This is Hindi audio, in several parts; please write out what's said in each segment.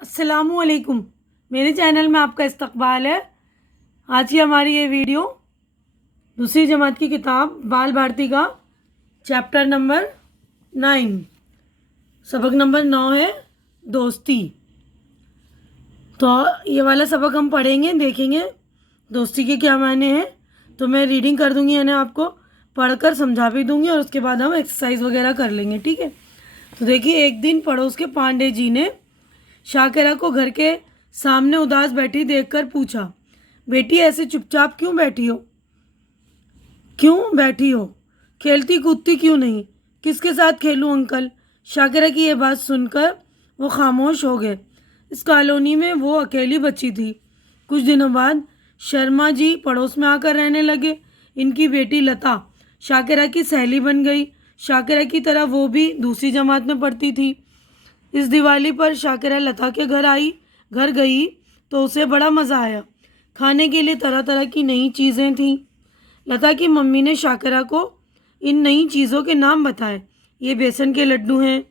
अस्सलामुअलैकुम। मेरे चैनल में आपका इस्तकबाल है। आज की हमारी ये वीडियो दूसरी जमात की किताब बाल भारती का चैप्टर नंबर 9 सबक नंबर 9 है दोस्ती। तो ये वाला सबक हम पढ़ेंगे, देखेंगे दोस्ती के क्या मायने हैं। तो मैं रीडिंग कर दूंगी, यानी आपको पढ़कर समझा भी दूंगी और उसके बाद हम एक्सरसाइज वगैरह कर लेंगे, ठीक है। तो देखिए, एक दिन पड़ोस के पांडे जी ने शाकिरा को घर के सामने उदास बैठी देखकर पूछा, बेटी ऐसे चुपचाप क्यों बैठी हो? खेलती कूदती क्यों नहीं? किसके साथ खेलूं अंकल? शाकिरा की यह बात सुनकर वो खामोश हो गए। इस कॉलोनी में वो अकेली बच्ची थी। कुछ दिनों बाद शर्मा जी पड़ोस में आकर रहने लगे। इनकी बेटी लता शाकिरा की सहेली बन गई। शाकिरा की तरह वो भी दूसरी जमात में पढ़ती थी। इस दिवाली पर शाकिरा लता के घर गई तो उसे बड़ा मज़ा आया। खाने के लिए तरह तरह की नई चीज़ें थीं। लता की मम्मी ने शाकिरा को इन नई चीज़ों के नाम बताए। ये बेसन के लड्डू हैं,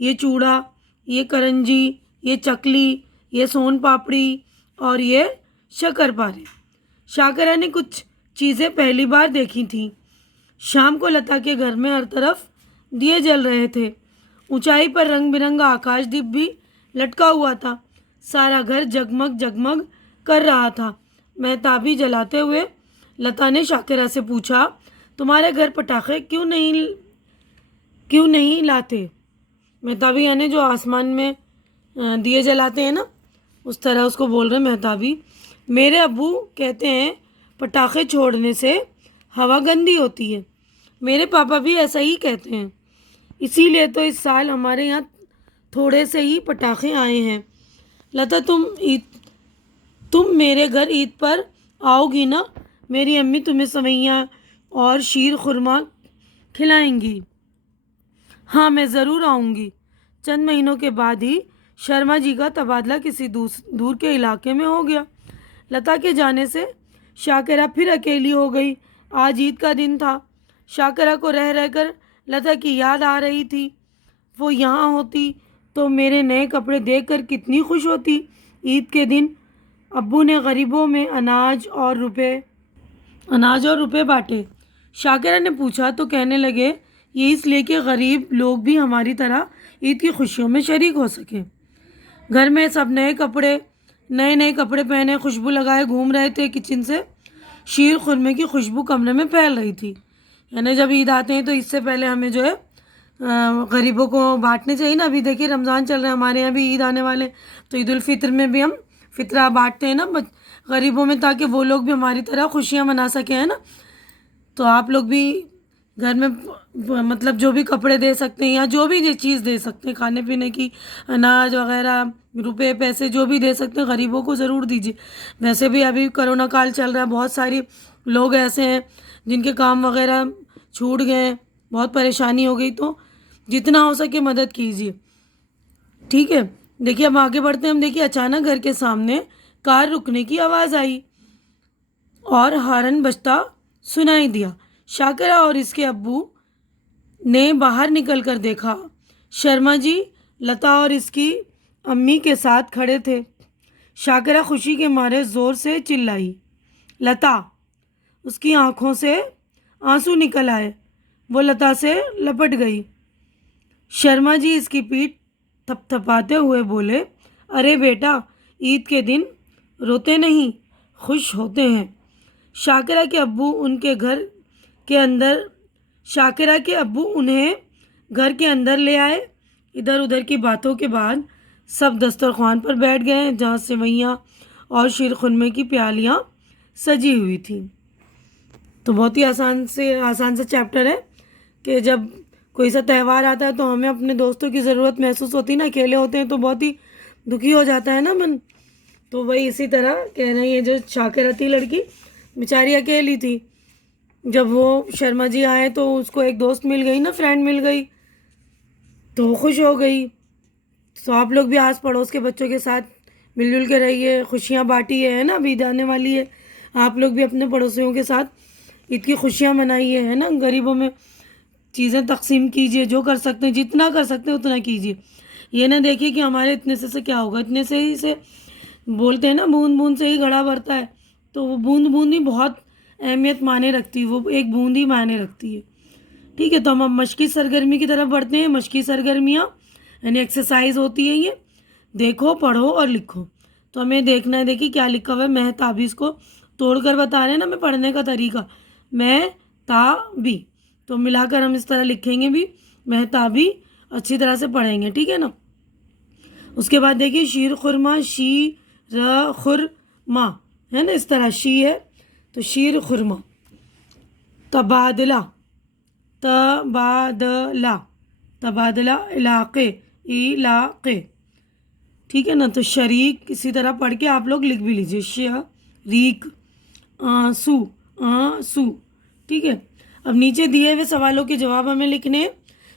ये चूड़ा, ये करंजी, ये चकली, ये सोन पापड़ी और ये शक्करपारे। शाकिरा ने कुछ चीज़ें पहली बार देखी थीं। शाम को लता के घर में हर तरफ दिए जल रहे थे। ऊंचाई पर रंग बिरंगा आकाशदीप भी लटका हुआ था। सारा घर जगमग जगमग कर रहा था। मेहताबी जलाते हुए लता ने शाकिरा से पूछा, तुम्हारे घर पटाखे क्यों नहीं लाते? मेहताबी यानी जो आसमान में दिए जलाते हैं ना, उस तरह उसको बोल रहे मेहताबी। मेरे अब्बू कहते हैं पटाखे छोड़ने से हवा गंदी होती है। मेरे पापा भी ऐसा ही कहते हैं। इसीलिए तो इस साल हमारे यहाँ थोड़े से ही पटाखे आए हैं। लता, तुम मेरे घर ईद पर आओगी ना? मेरी अम्मी तुम्हें सवैयाँ और शीर खुरमा खिलाएंगी। हाँ, मैं ज़रूर आऊँगी। चंद महीनों के बाद ही शर्मा जी का तबादला किसी दूर के इलाके में हो गया। लता के जाने से शाकिरा फिर अकेली हो गई। आज ईद का दिन था। शाकिरा को रह रहकर लता की याद आ रही थी। वो यहाँ होती तो मेरे नए कपड़े देखकर कितनी खुश होती। ईद के दिन अब्बू ने गरीबों में अनाज और रुपए बांटे। शाकिरा ने पूछा तो कहने लगे, ये इसलिए कि गरीब लोग भी हमारी तरह ईद की खुशियों में शरीक हो सके। घर में सब नए कपड़े पहने खुशबू लगाए घूम रहे थे। किचन से शीर खुरमे की खुशबू कमरे में फैल रही थी। यानी जब ईद आते हैं तो इससे पहले हमें जो है गरीबों को बांटने चाहिए ना। अभी देखिए रमज़ान चल रहा है, हमारे यहाँ भी ईद आने वाले, तो ईद उल फित्र में भी हम फितरा बांटते हैं ना गरीबों में, ताकि वो लोग भी हमारी तरह खुशियाँ मना सकें, है ना। तो आप लोग भी घर में मतलब जो भी कपड़े दे सकते हैं या जो भी ये चीज़ दे सकते हैं, खाने पीने की, अनाज वगैरह, रुपए पैसे जो भी दे सकते हैं, गरीबों को ज़रूर दीजिए। वैसे भी अभी कोरोना काल चल रहा है, बहुत सारी लोग ऐसे हैं जिनके काम वगैरह छूट गए, बहुत परेशानी हो गई, तो जितना हो सके मदद कीजिए, ठीक है। देखिए अब आगे बढ़ते हैं हम। देखिए अचानक घर के सामने कार रुकने की आवाज़ आई और हॉर्न बजता सुनाई दिया। शाकिरा और इसके अब्बू ने बाहर निकल कर देखा। शर्मा जी लता और इसकी अम्मी के साथ खड़े थे। शाकिरा खुशी के मारे ज़ोर से चिल्लाई, लता! उसकी आंखों से आंसू निकल आए। वो लता से लपट गई। शर्मा जी इसकी पीठ थपथपाते हुए बोले, अरे बेटा, ईद के दिन रोते नहीं, खुश होते हैं। शाकिरा के अब्बू उन्हें घर के अंदर ले आए। इधर उधर की बातों के बाद सब दस्तरखान पर बैठ गए, जहाँ सेवइयाँ और शीर खुरमे की प्यालियाँ सजी हुई थी। तो बहुत ही आसान सा चैप्टर है कि जब कोई सा त्यौहार आता है तो हमें अपने दोस्तों की ज़रूरत महसूस होती है ना। अकेले होते हैं तो बहुत ही दुखी हो जाता है ना मन। तो वही इसी तरह कह रही है, जो शाकिरा थी लड़की बेचारी अकेली थी। जब वो शर्मा जी आए तो उसको एक दोस्त मिल गई ना, फ्रेंड मिल गई, तो वो खुश हो गई। तो आप लोग भी आस पड़ोस के बच्चों के साथ मिलजुल के रहिए, खुशियाँ बांटिए, है ना। अभी ईद आने वाली है, आप लोग भी अपने पड़ोसियों के साथ ईद की खुशियाँ मनाइए, है ना। गरीबों में चीज़ें तकसीम कीजिए, जो कर सकते हैं, जितना कर सकते हैं उतना कीजिए। ये ना देखिए कि हमारे इतने से क्या होगा, इतने से ही से बोलते हैं ना, बूंद बूंद से ही घड़ा भरता है। तो वो बूंद बूंद ही बहुत अहमियत माने रखती है, वो एक बूंद ही माने रखती है। ठीक है, तो हम अब मशक़ी सरगर्मी की तरफ बढ़ते हैं। मशक़ी सरगर्मियाँ यानी एक्सरसाइज होती है ये। देखो, पढ़ो और लिखो। तो हमें देखना है, देखिए क्या लिखा हुआ है। महताबी, इसको तोड़कर बता रहे हैं ना हमें पढ़ने का तरीका। महताबी, तो मिलाकर हम इस तरह लिखेंगे भी, महताबी, अच्छी तरह से पढ़ेंगे, ठीक है ना। उसके बाद देखिए शीर खुरमा, शी र खुरमा, है ना, इस तरह शी है तो शीर खुरमा। तबादला, तबादला, तबादला, इलाके, इलाके, ठीक है ना। तो शरीक इसी तरह पढ़ के आप लोग लिख भी लीजिए, शरीक, आंसू, आंसू, ठीक है। अब नीचे दिए हुए सवालों के जवाब हमें लिखने हैं।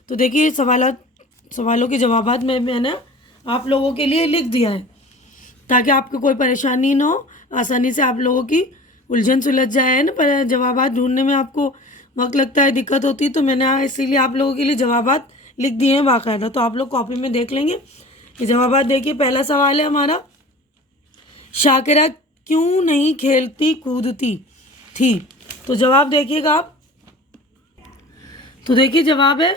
तो देखिए सवालों के जवाबात में मैंने आप लोगों के लिए लिख दिया है ताकि आपको कोई परेशानी ना हो, आसानी से आप लोगों की उलझन सुलझ जाए, है ना। पर जवाबात ढूंढने में आपको वक्त लगता है, दिक्कत होती है, तो मैंने इसीलिए आप लोगों के लिए जवाबात लिख दिए हैं बाकायदा। तो आप लोग कॉपी में देख लेंगे ये जवाबात। देखिए पहला सवाल है हमारा, शाकिरा क्यों नहीं खेलती कूदती थी। तो जवाब देखिएगा आप। तो देखिए जवाब है,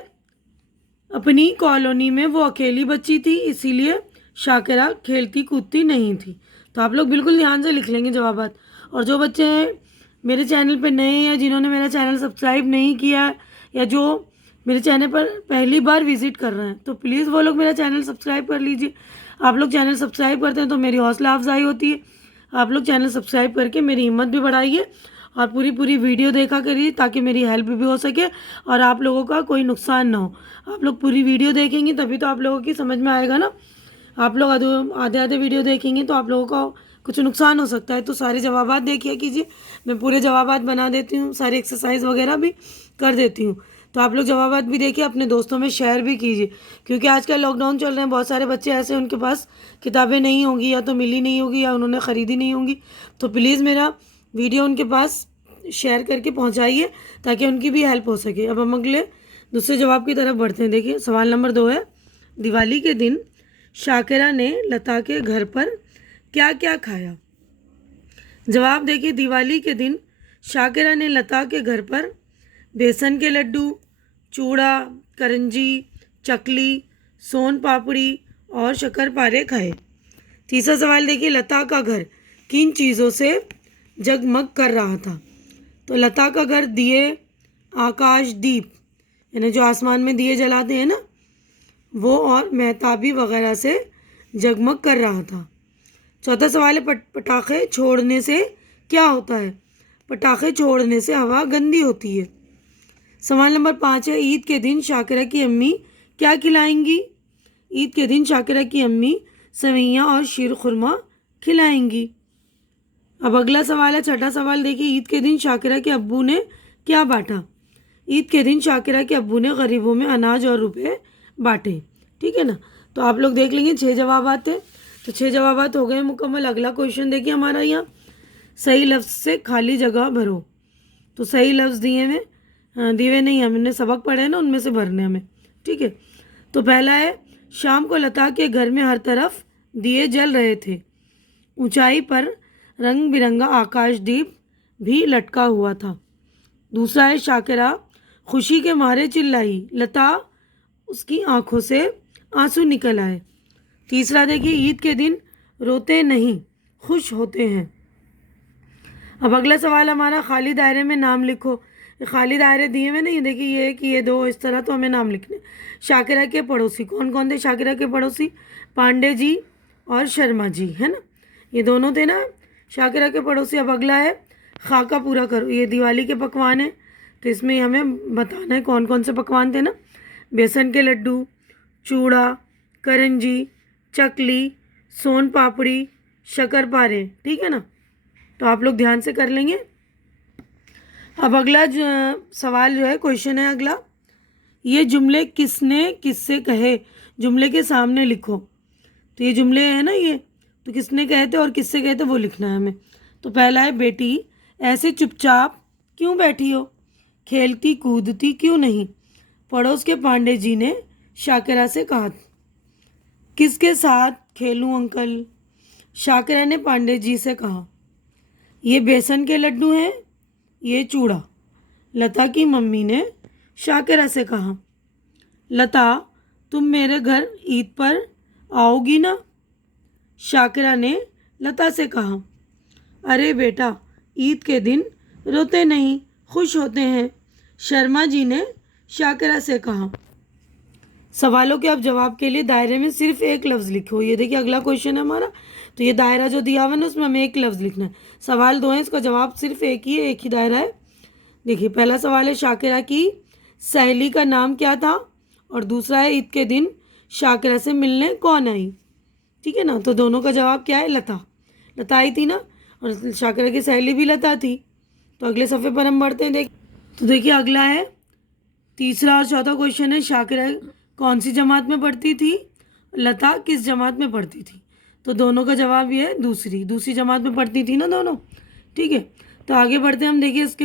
अपनी कॉलोनी में वो अकेली बच्ची थी, इसीलिए शाकिरा खेलती कूदती नहीं थी। तो आप लोग बिल्कुल ध्यान से लिख लेंगे जवाबात। और जो बच्चे मेरे चैनल पे नए हैं, जिन्होंने मेरा चैनल सब्सक्राइब नहीं किया है, या जो मेरे चैनल पर पहली बार विजिट कर रहे हैं, तो प्लीज़ वो लोग मेरा चैनल सब्सक्राइब कर लीजिए। आप लोग चैनल सब्सक्राइब करते हैं तो मेरी हौसला अफजाई होती है। आप लोग चैनल सब्सक्राइब करके मेरी हिम्मत भी बढ़ाइए और पूरी वीडियो देखा करिए ताकि मेरी हेल्प भी हो सके और आप लोगों का कोई नुकसान ना हो। आप लोग पूरी वीडियो देखेंगे तभी तो आप लोगों की समझ में आएगा ना। आप लोग आधे आधे वीडियो देखेंगे तो आप लोगों का कुछ नुकसान हो सकता है। तो सारे जवाबात देखिए कीजिए, मैं पूरे जवाबात बना देती हूँ, सारी एक्सरसाइज वगैरह भी कर देती हूँ। तो आप लोग जवाबात भी देखिए, अपने दोस्तों में शेयर भी कीजिए, क्योंकि आजकल लॉकडाउन चल रहे हैं, बहुत सारे बच्चे ऐसे उनके पास किताबें नहीं होंगी, या तो मिली नहीं होगी, या उन्होंने ख़रीदी नहीं होंगी। तो प्लीज़ मेरा वीडियो उनके पास शेयर करके पहुँचाइए ताकि उनकी भी हेल्प हो सके। अब हम अगले दूसरे जवाब की तरफ बढ़ते हैं। देखिए सवाल नंबर 2 है, दिवाली के दिन शाकिरा ने लता के घर पर क्या क्या खाया। जवाब देखिए, दिवाली के दिन शाकिरा ने लता के घर पर बेसन के लड्डू, चूड़ा, करंजी, चकली, सोन पापड़ी और शक्करपारे खाए। तीसरा सवाल देखिए, लता का घर किन चीज़ों से जगमग कर रहा था। तो लता का घर दिए, आकाश दीप, यानी जो आसमान में दिए जलाते हैं ना वो, और महताबी वगैरह से जगमग कर रहा था। चौथा सवाल है, पटाखे छोड़ने से क्या होता है। पटाखे छोड़ने से हवा गंदी होती है। सवाल नंबर 5 है, ईद के दिन शाकिरा की अम्मी क्या खिलाएंगी। ईद के दिन शाकिरा की अम्मी सेवइयाँ और शीर खुरमा खिलाएंगी। अब अगला सवाल है, छठा सवाल देखिए, ईद के दिन शाकिरा के अब्बू ने क्या बांटा। ईद के दिन शाकिरा के अब्बू ने गरीबों में अनाज और रुपए बांटे। ठीक है ना। तो आप लोग देख लेंगे 6 जवाब आते, तो 6 जवाबात हो गए मुकम्मल। अगला क्वेश्चन देखिए हमारा, यहाँ सही लफ्ज़ से खाली जगह भरो। तो सही लफ्ज़ दिए हुए नहीं, हमने सबक पढ़े ना, उनमें से भरने हमें। ठीक है। तो पहला है, शाम को लता के घर में हर तरफ दिए जल रहे थे, ऊंचाई पर रंग बिरंगा आकाशदीप भी लटका हुआ था। दूसरा है, शाकिरा खुशी के मारे चिल्लाई, लता उसकी आंखों से आंसू निकल आए। तीसरा देखिए, ईद के दिन रोते नहीं खुश होते हैं। अब अगला सवाल हमारा, खाली दायरे में नाम लिखो। खाली दायरे दिए हुए नहीं, देखिए ये एक, ये दो, इस तरह तो हमें नाम लिखने। शाकिरा के पड़ोसी कौन कौन थे। शाकिरा के पड़ोसी पांडे जी और शर्मा जी, है ना, ये दोनों थे ना शाकिरा के पड़ोसी। अब अगला है, खाका पूरा करो। ये दिवाली के पकवान है, तो इसमें हमें बताना है कौन कौन से पकवान थे ना। बेसन के लड्डू, चूड़ा, करंजी, चकली, सोन पापड़ी, शक्करपारे। ठीक है ना। तो आप लोग ध्यान से कर लेंगे। अब अगला सवाल जो है, क्वेश्चन है अगला, ये जुमले किसने किससे कहे, जुमले के सामने लिखो। तो ये जुमले हैं ना, ये तो किसने कहे थे और किससे कहे थे वो लिखना है हमें। तो पहला है, बेटी ऐसे चुपचाप क्यों बैठी हो, खेलती कूदती क्यों नहीं, पड़ोस के पांडे जी ने शाकिरा से कहा। किसके साथ खेलूं अंकल? शाकिरा ने पांडे जी से कहा। ये बेसन के लड्डू हैं, ये चूड़ा। लता की मम्मी ने शाकिरा से कहा। लता, तुम मेरे घर ईद पर आओगी ना? शाकिरा ने लता से कहा। अरे बेटा, ईद के दिन रोते नहीं, खुश होते हैं, शर्मा जी ने शाकिरा से कहा। सवालों के अब जवाब के लिए दायरे में सिर्फ एक लफ्ज़ लिखो। ये देखिए अगला क्वेश्चन है हमारा। तो ये दायरा जो दिया हुआ है ना, उसमें हमें एक लफ्ज़ लिखना है। सवाल दो हैं, इसका जवाब सिर्फ एक ही है, एक ही दायरा है। देखिए पहला सवाल है शाकिरा की सहेली का नाम क्या था, और दूसरा है ईद के दिन शाकिरा से मिलने कौन आई। ठीक है ना, तो दोनों का जवाब क्या है? लता। लता आई थी ना, और शाकिरा की सहेली भी लता थी। तो अगले सफ़े पर हम बढ़ते हैं। तो देखिए अगला है तीसरा और चौथा क्वेश्चन है। शाकिरा कौन सी जमात में पढ़ती थी, लता किस जमात में पढ़ती थी? तो दोनों का जवाब ये है दूसरी जमात में पढ़ती थी ना दोनों। ठीक है, तो आगे बढ़ते हैं हम। देखिए इसके,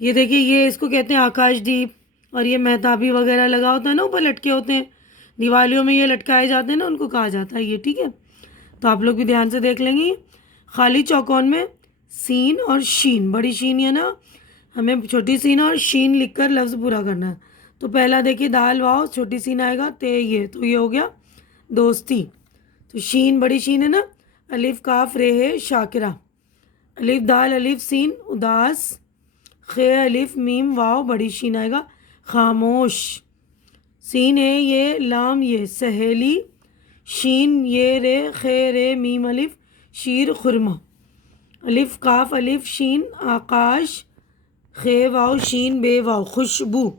ये देखिए ये इसको कहते हैं आकाशदीप, और ये मेहताबी वगैरह लगा होता है ना, ऊपर लटके होते हैं, दिवालियों में ये लटकाए जाते हैं ना, उनको कहा जाता है ये। ठीक है, तो आप लोग भी ध्यान से देख लेंगे। खाली चौकोन में सीन और शीन, बड़ी शीन है ना, हमें छोटी सीन और शीन लिखकर लफ्ज़ पूरा करना है। तो पहला देखिए दाल वाव, छोटी सीन आएगा ते, ये तो ये हो गया दोस्ती। तो शीन बड़ी शीन है ना, अलिफ काफ रे है शाकिरा। अलिफ दाल अलिफ सीन उदास, खे अलिफ मीम वाव बड़ी शीन आएगा खामोश। सीन है ये लाम ये सहेली, शीन ये रे खे रे मीम अलिफ शीर खुरमा। अलिफ काफ अलिफ शीन आकाश, खे वाव शीन बे वाव खुशबू।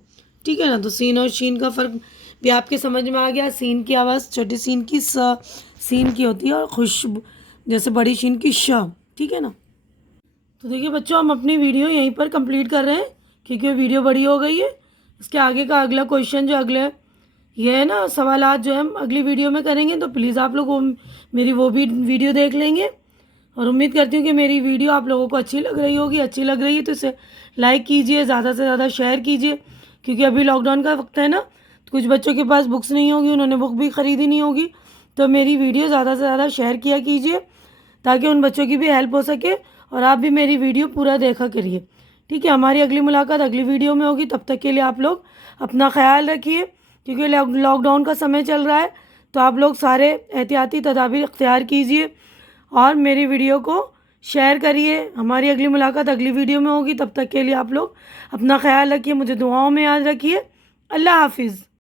ठीक है ना, तो सीन और शीन का फ़र्क भी आपके समझ में आ गया। सीन की आवाज़ छोटी सीन की स सीन की होती है, और खुशबू जैसे बड़ी शीन की श। ठीक है ना, तो देखिए बच्चों हम अपनी वीडियो यहीं पर कंप्लीट कर रहे हैं, क्योंकि वीडियो बड़ी हो गई है। इसके आगे का अगला क्वेश्चन जो अगले ये है ना सवालात जो हम अगली वीडियो में करेंगे, तो प्लीज़ आप लोग मेरी वो भी वीडियो देख लेंगे। और उम्मीद करती हूँ कि मेरी वीडियो आप लोगों को अच्छी लग रही होगी। अच्छी लग रही है तो इसे लाइक कीजिए, ज़्यादा से ज़्यादा शेयर कीजिए, क्योंकि अभी लॉकडाउन का वक्त है ना, तो कुछ बच्चों के पास बुक्स नहीं होगी, उन्होंने बुक भी ख़रीदी नहीं होगी। तो मेरी वीडियो ज़्यादा से ज़्यादा शेयर किया कीजिए, ताकि उन बच्चों की भी हेल्प हो सके, और आप भी मेरी वीडियो पूरा देखा करिए। ठीक है, हमारी अगली मुलाकात अगली वीडियो में होगी। तब तक के लिए आप लोग अपना ख्याल रखिए, क्योंकि लॉकडाउन का समय चल रहा है, तो आप लोग सारे एहतियाती तदाबीर इख्तियार कीजिए और मेरी वीडियो को शेयर करिए। हमारी अगली मुलाकात अगली वीडियो में होगी। तब तक के लिए आप लोग अपना ख्याल रखिए, मुझे दुआओं में याद रखिए। अल्लाह हाफिज़।